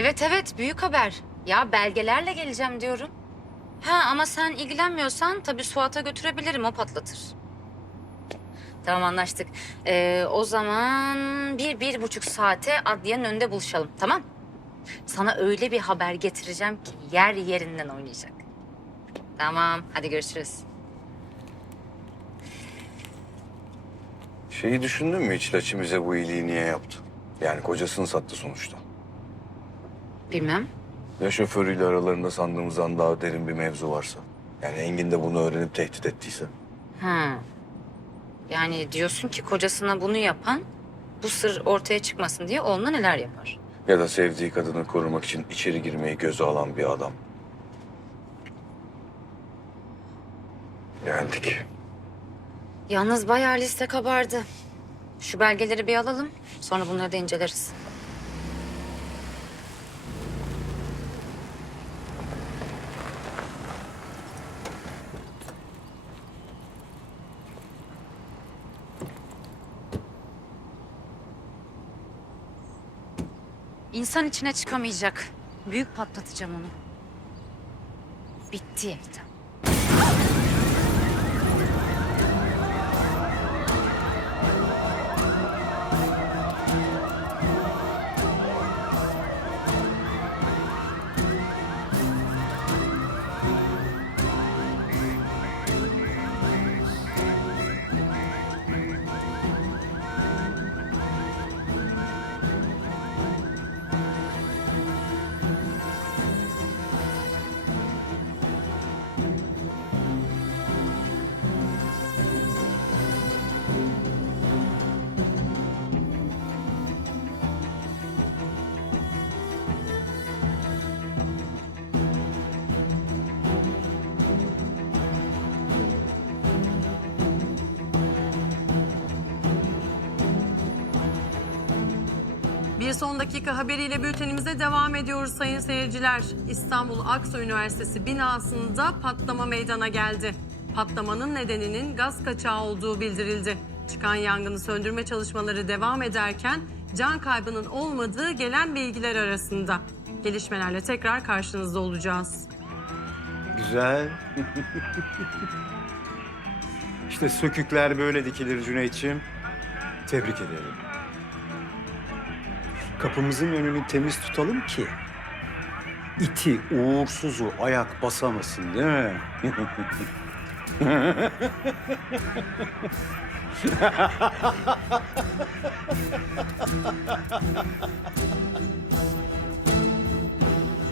Evet evet büyük haber. Ya belgelerle geleceğim diyorum. Ha ama sen ilgilenmiyorsan tabii Suat'a götürebilirim o patlatır. Tamam anlaştık. Ee, o zaman bir, bir buçuk saate adliyenin önünde buluşalım tamam? Sana öyle bir haber getireceğim ki yer yerinden oynayacak. Tamam hadi görüşürüz. Şeyi düşündün mü hiç Laçi bu iyiliği niye yaptı? Yani kocasını sattı sonuçta. Bilmem. Ya şoförüyle aralarında sandığımızdan daha derin bir mevzu varsa? Yani Engin de bunu öğrenip tehdit ettiyse? Ha. Yani diyorsun ki kocasına bunu yapan bu sır ortaya çıkmasın diye onunla neler yapar? Ya da sevdiği kadını korumak için içeri girmeyi göze alan bir adam. Geldik. Yalnız bayağı liste kabardı. Şu belgeleri bir alalım. Sonra bunları da inceleriz. İnsan içine çıkamayacak. Büyük patlatacağım onu. Bitti Yekta. Bir son dakika haberiyle bültenimize devam ediyoruz sayın seyirciler. İstanbul Aksu Üniversitesi binasında patlama meydana geldi. Patlamanın nedeninin gaz kaçağı olduğu bildirildi. Çıkan yangını söndürme çalışmaları devam ederken can kaybının olmadığı gelen bilgiler arasında. Gelişmelerle tekrar karşınızda olacağız. Güzel. işte sökükler böyle dikilir Cüneyt'ciğim. Tebrik ederim. Kapımızın önünü temiz tutalım ki iti, uğursuzu ayak basamasın değil mi?